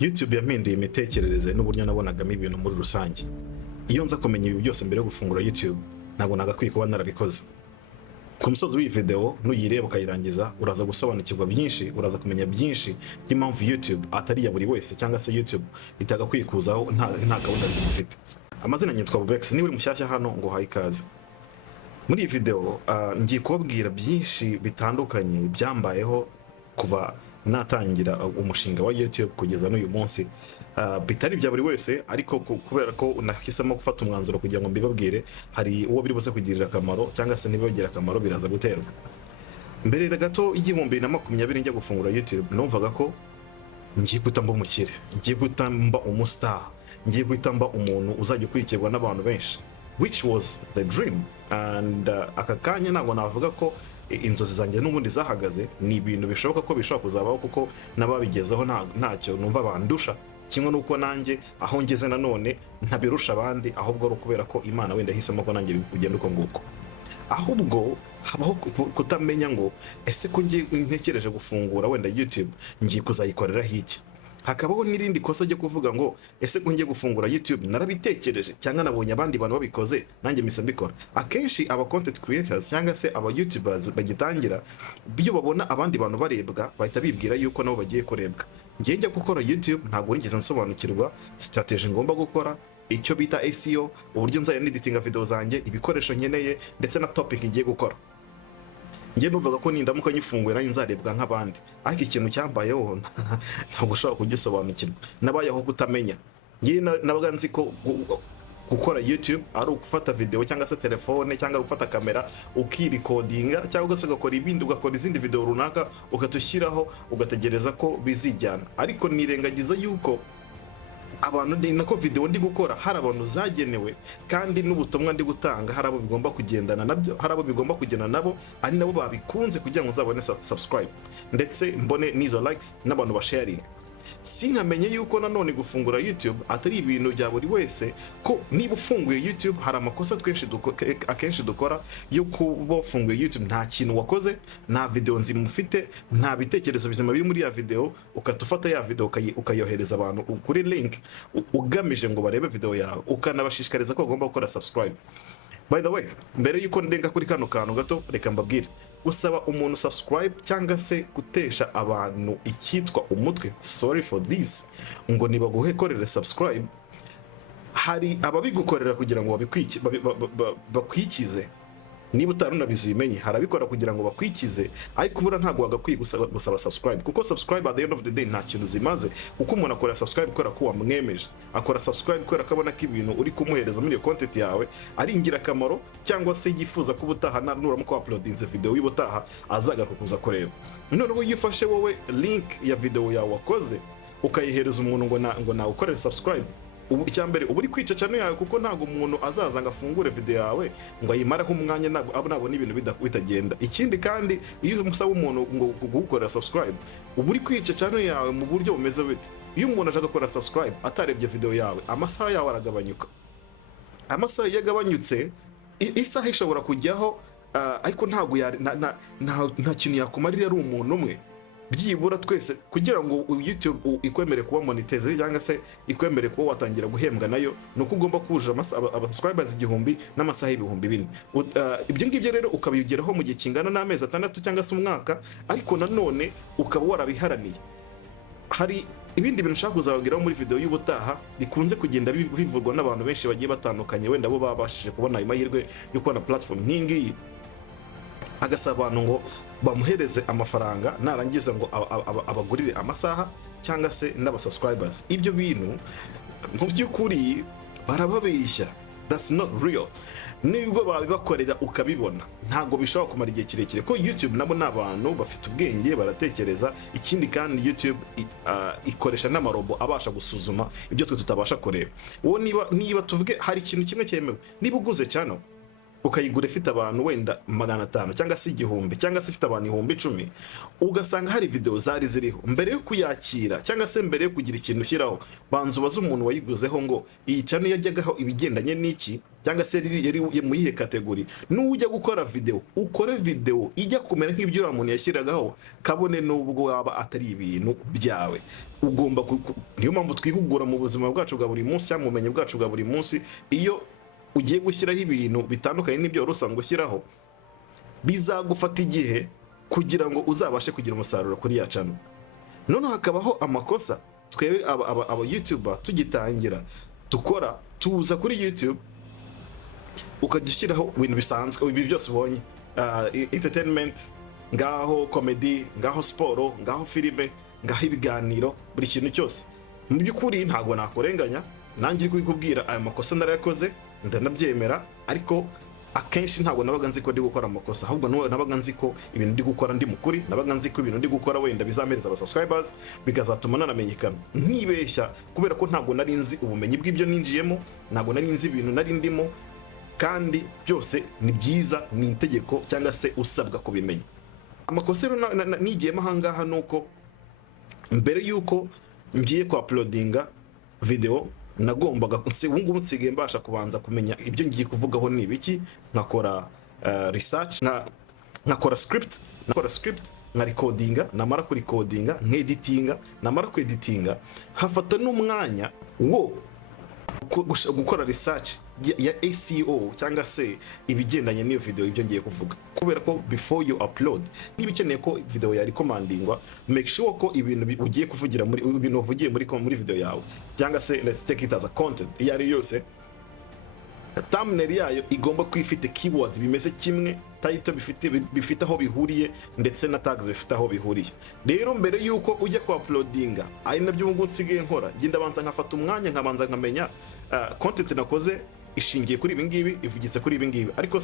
YouTube yampinduye imitekerereze n'uburyo nabonagamo ibintu muri rusange. Iyo nza kumenya ibi byose mbere yo gufungura YouTube, ntabwo nagakwiye kuba narabikoze. Ku musozi w'iyi video nuyireba ukayirangiza, uraza gusobanukirwa byinshi, uraza kumenya byinshi by'impamvu YouTube atari ya buri wese, cyangwa se YouTube itagakwiye kuzaho nta gahunda nzima ufite. Amazina nyitwa Bubex, niba uri mushyashya hano ngo haye ikaze. Muri iyi video ngiye kubabwira byinshi bitandukanye byambayeho kuva natangira umushinga wa YouTube kugeza n'uyu munsi. Bitari bya buri wese, ariko kubera ko nahisemo gufata umwanzuro kugira ngo mbibabwire, hari uwo biri buze kugirira akamaro, cyangwa se nibagira akamaro biraza guterwa. Mbere gato y'igihumbi na 2020 njya gufungura YouTube, numvaga ko ngiye gutamba umukire, ngiye gutamba umustar, ngiye gutamba umuntu uzajya ukurikirwa n'abantu benshi, which was the dream. And aka kanya ntabwo navuga ko inzozi zanjye n'ubundi zahagaze. Ni ibintu bishoboka ko bishobora kuzabaho, kuko nababigezeho ntacyo numva bandusha, kimwe nuko nanjye aho ngeze nanone ntabirusha abandi, ahubwo ari ukubera ko Imana wenda yahisemo ko nanjye bigenda uko nguko. Ahubwo habaho kutamenya ngo ese ko ngiye ntekereje gufungura wenda YouTube, ngiye kuzayikorera iki. Hakabaho n'irindi kosa ryo kuvuga ngo ese ko ngiye gufungura YouTube narabitekereje, cyangwa nabonye abandi bantu babikoze nanjye mpise mbikora. Akenshi aba content creators cyangwa se aba YouTubers bagitangira, byo babona abandi bantu barebwa bahita bibwira yuko nabo bagiye kurebwa. Ngiye njya gukora YouTube ntabwo nigeze nsobanukirwa strategy ngomba gukora, icyo bita SEO, uburyo nzajya editinga video zanjye, ibikoresho nkeneye, ndetse na topic ngiye gukora. Ngiye numvaga ko nindamuka nyifunguye nanjye nzarebwa nk'abandi, ariko ikintu cyambayeho ntabwo ushobora kugisobanukirwa. Nabayeho kutamenya. Ngiye nabaga nzi ko gukora YouTube ari ugufata video cyangwa se telefone cyangwa gufata kamera ukirikodinga, cyangwa se ugakora ibindi, ugakora izindi video runaka ugatushyiraho ugategereza ko bizijyana. Ariko nirengagiza yuko abantu nako video ndi gukora hari abantu zagenewe, kandi n'ubutumwa ndi gutanga hari abo bigomba kugendana nabyo, hari abo bigomba kugenda nabo, ari nabo babikunze kugira ngo nzabone subscribe, ndetse mbone n'izo likes n'abantu basharing. Sinkamenye yuko nanone gufungura YouTube atari ibintu bya buri wese, ko niba ufunguye YouTube hari amakosa akenshi dukora yo kuba ufunguye YouTube nta kintu wakoze, nta video nzima ufite, nta bitekerezo bizima biri muri ya video, ukatufata ya video ukayohereza abantu kuri link ugamije ngo barebe video yawe, ukanabashishikariza ko bagomba gukora subscribe. By the way, mbere yuko ndenga kuri kano kantu gato, reka mbabwire, gusaba umuntu subscribe cyangwa se gutesha abantu icyitwa umutwe, sorry for this, ngo nibaguhekorere subscribe, hari ababigukorera kugira ngo bakwikize. Niba utarunabizi ubimenye, harabikora kugira ngo bakwikize, ariko ubura ntabwo wagakwiye gusaba subscribe, kuko subscribe at the end of the day nta kintu zimaze. Kuko umuntu akora subscribe kubera ko wamwemeje, akora subscribe kubera ko abona ko ibintu uri kumuhereza muri iyo content yawe ari ingirakamaro, cyangwa se yifuza kuba utaha nuramuka uploadinze video y'ubutaha azagaruka kuza kureba. Noneho iyo ufashe wowe link ya video yawe wakoze ukayihereza umuntu ngo nawe ukorere subscribe, ubu cyambere uri kwica channel yawe, kuko ntago umuntu azaza ngo afungure video yawe ngo ayimara nk'umwanya nabona ibintu bitagenda. Ikindi kandi iyo umusaba umuntu ngo gukorera subscribe, uri kwica channel yawe mu buryo bumeze bite. Iyo umuntu ashaka gukora subscribe atarebye video yawe, amasaha yawe aragabanyuka. Amasaha yagabanyutse, isaha ishobora kujyaho, ariko ntago nta kintu yakumarira ari umuntu umwe. Byibura twese kugira ngo YouTube ikwemere kuba monetize cyangwa se ikwemere kuba watangira guhembwa nayo, nuko ugomba kuja subscribers 1000 n'amasaha 2000. Ibyo ngibyo rero ukabigeraho mu gihe kingana n'amezi 6 cyangwa se umwaka, ariko nanone ukaba warabiharaniye. Hari ibindi bintu ushaka kuzabagiraho muri video y'ubutaha bikunze kugenda bivugwa n'abantu benshi bagiye batandukanye, wenda bo babashije kubona ayo mahirwe yo kubona platform nk'ingiyi, agasaba abantu ngo bamuhereze amafaranga narangiza ngo abagurire amasaha cyangwa se n'aba subscribers. Ibyo bintu mu by'ukuri barababeshya, that's not real. Nibwo babibakorera ukabibona, ntago bishobora kumara igihe kirekire, ko YouTube nabo n'abantu bafite ubwenge, baratekereza. Ikindi kandi YouTube ikoresha n'amarobo abasha gusuzuma ibyo twe tutabasha kureba. Niba tuvuge hari ikintu kimwe cyemewe, niba uguze channel ukayigura ifite abantu wenda 500 cyangwa se 1000 cyangwa se ifite abantu 10,000, ugasanga hari video zari ziriho, mbere yo kuyakira cyangwa se mbere yo kugira ikintu ushyiraho, banza ubaze umuntu wayiguzeho ngo iyi channel yajyagaho ibigendanye n'iki, cyangwa se yari mu yihe kategori. N'ujya gukora video, ukore video ijya kumera nk'ibyo uriya muntu yashyiragaho, kabone n'ubwo waba atari ibintu byawe. Ugomba niyo mpamvu twihugura mu buzima bwacu bwa buri munsi cyangwa mu bumenyi bwacu bwa buri munsi. Iyo ugiye gushyiraho ibintu bitandukanye n'ibyo wari usanzwe ushyiraho, bizagufata igihe kugira ngo uzabashe kugira umusaruro kuri ya channel. Noneho hakabaho amakosa twebwe aba YouTuber tugitangira dukora, tuza kuri YouTube ukadushyiraho ibintu bisanzwe, ibi byose ubonye, entertainment, ngaho comedy, ngaho sport, ngaho filime, ngaho ibiganiro, buri kintu cyose. Mu by'ukuri ntabwo nakorenganya, nanjye uri kubwira aya makosa narayakoze, ndanabyemera, ariko akenshi ntabwo nabaga nzi ko ndi gukora amakosa, ahubwo nabaga nzi ko ibintu ndi gukora ndi mukuri, nabaga nzi ko ibintu ndi gukora wenda bizamereza aba subscribers, bigazatuma nanamenyekana. Nkibeshya kubera ko ntabwo nari nzi ubumenyi bw'ibyo ninjiyemo, ntabwo nari nzi ibintu nari ndimo, kandi byose ni byiza, ni itegeko cyangwa se usabwa kubimenya. Amakosa rero nigiyemo ahangaha nuko mbere yuko ngiye ku uploadinga video, nagombaga ubungubu nsigaye mbasha kubanza kumenya ibyo ngiye kuvugaho ni ibiki, nkakora research, nkakora script, nka recordinga, namara ku recordinga nk'editinga, namara ku editinga hafata n'umwanya wo gukora research ya SEO cyangwa se ibigendanye n'iyo video ibyo ngiye kuvuga. Kubera ko before you upload, niba ukeneye ko video ya recommendingwa, make sure ko ibintu ugiye kuvugira muri ibintu uvugiye muri video yawe, cyangwa se let's take it as a content iyo ari yose, thumbnail yayo igomba kwifite keywords bimeze kimwe, title bifite aho bihuriye, ndetse na tags bifite aho bihuriye. Rero mbere yuko ujya ku uploadinga, ari nabyo ubu nsigaye nkora, ngenda banza nkafata umwanya nkabanza nkamenya content nakoze ishingiye kuri ibi ngibi, ivugitse kuri ibi ngibi, ariko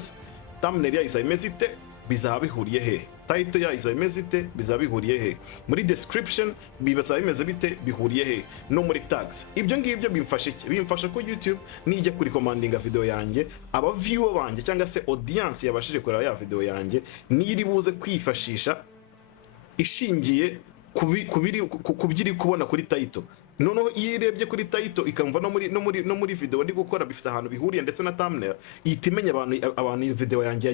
thumbnail yayo izameze ite, bizaba bihuriye he, title yayo izameze ite, bizaba bihuriye he, muri description bizaba bimeze bite, bihuriye he, no muri tags. Ibyo ngibyo bimfasha iki? Bimfasha ko YouTube nijya kuri recommendinga video yanjye, aba viewer banjye cyangwa se audience yabashije kureba ya video yanjye, niri buze kwifashisha ishingiye kubiri kubona kuri title. Noneho iyo irebye kuri title ikamva no muri video ndi gukora bifite ahantu bihuriye, ndetse na thumbnail, itimenya abantu video yanjye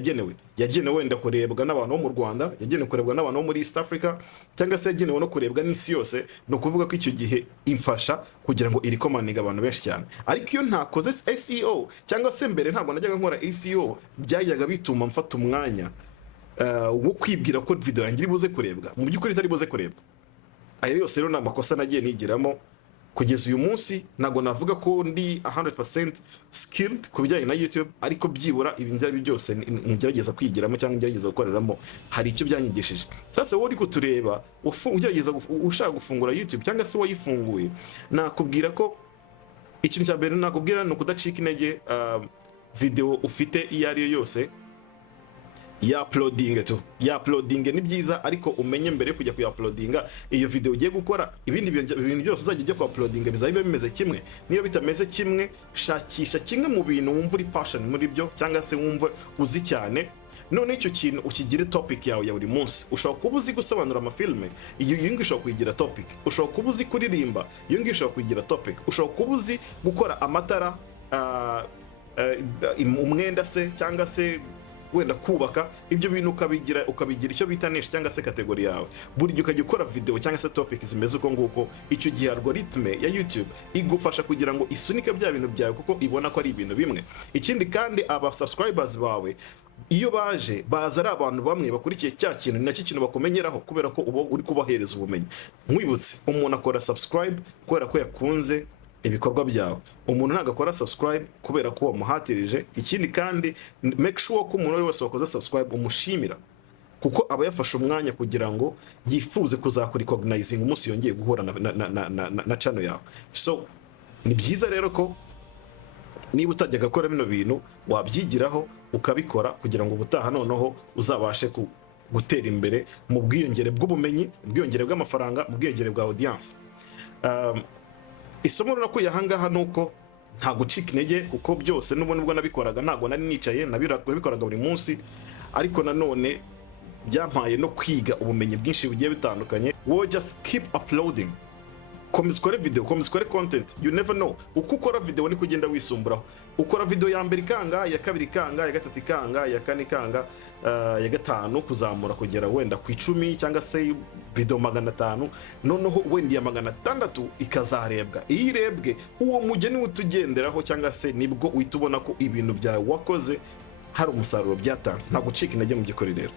yagenewe wenda kurebwa n'abantu bo mu Rwanda, yagenewe kurebwa n'abantu bo muri East Africa, cyangwa se yagenewe no kurebwa n'isi yose. No kuvuga ko icyo gihe imfasha kugira ngo irecommendinga abantu benshi cyane. Ariko iyo ntakoze SEO, cyangwa se mbere ntabwo najyaga nkora SEO, byajyaga bituma mfata umwanya wo kwibwira ko video yanjye iri buze kurebwa, mu by'ukuri itari buze kurebwa. Ayo yose rero ni amakosa nagiye nigiramo. Kugeza uyu munsi ntabwo navuga ko ndi 100% skilled ku bijyanye na YouTube, ariko byibura ibinjari byose ngerageza kwigiramo cyangwa ngerageza gukoreramo, hari icyo byanyigishije. Sasa wowe uri kutureba ugerageza ushaka gufungura YouTube cyangwa se wayifunguye, nakubwira ko ikintu cya mbere nakubwira ni ukudacika intege. Video ufite iyo ari yo yose ya uploading ni byiza, ariko umenye mbere yo kujya ku uploadinga iyo video ugiye gukora, ibindi bintu byose uzajya ujya ku uploadinga bizaba bimeze kimwe. Niyo bitameze kimwe, shakisha kimwe mu bintu wumva uri passion muri byo, cyangwa se wumva uzi cyane. None icyo kintu ukigire topic yawe ya buri munsi. Ushobora kuba uzi gusobanura amafilme, iyo ngiyo ushobora kuyigira topic. Ushobora kuba uzi kuririmba, iyo ngiyo ushobora kuyigira topic. Ushobora kuba uzi gukora amatara, umwenda se, cyangwa se wenda kubaka, ibyo bintu ukabigira icyo bita niche cyangwa se kategori yawe. Buryo ukajya ukora video cyangwa se topic zimeze uko nguko, icyo gihe algoritme ya YouTube igufasha kugira ngo isunike bya bintu byawe, kuko ibona ko ari ibintu bimwe. Ikindi kandi aba subscribers bawe iyo baza ari abantu bamwe bakurikiye cya kintu, nacyo kintu bakumenyeraho, kubera ko uba uri kubahereza ubumenyi. Mwibutse, umuntu akora subscribe kubera ko yakunze ibikorwa byawe. Umuntu ntabwo akora subscribe kubera ko wamuhatirije. Ikindi kandi make sure ko umuntu wese wakoze subscribe umushimira, kuko aba yafashe umwanya kugira ngo yifuze kuzakurecognize umunsi yongeye guhura na channel yawe. So ni byiza rero ko niba utajya gukora bino bintu wabyigiraho ukabikora, kugira ngo ubutaha noneho uzabashe gutera imbere mu bwiyongere bw'ubumenyi, mu bwiyongere bw'amafaranga, mu bwiyongere bwa audience. Isomo nakuye ahangaha nuko nta gucika intege kuko byose n'ubundi ubwo nabikoraga ntabwo nari nicaye, nabikoraga buri munsi, ariko nanone byampaye no kwiga ubumenyi bwinshi bugiye bitandukanye. Wowe just keep uploading, komeza ukore video, komeza ukore content, you never know. Uko ukora video niko ugenda wisumburaho. Ukora video ya mbere ikanga, ya kabiri ikanga, ya gatatu ikanga, ya kane ikanga, ya gatanu kuzamura kugera wenda ku 10 cyangwa se video 500, noneho wenda ya 600 ikazarebwa. Iyo irebwe uwo mugeni utugenderaho cyangwa se nibwo uhita ubona ko ibintu byawe wakoze hari umusaruro byatanze. Nta gucika intege mu by'ukuri rero.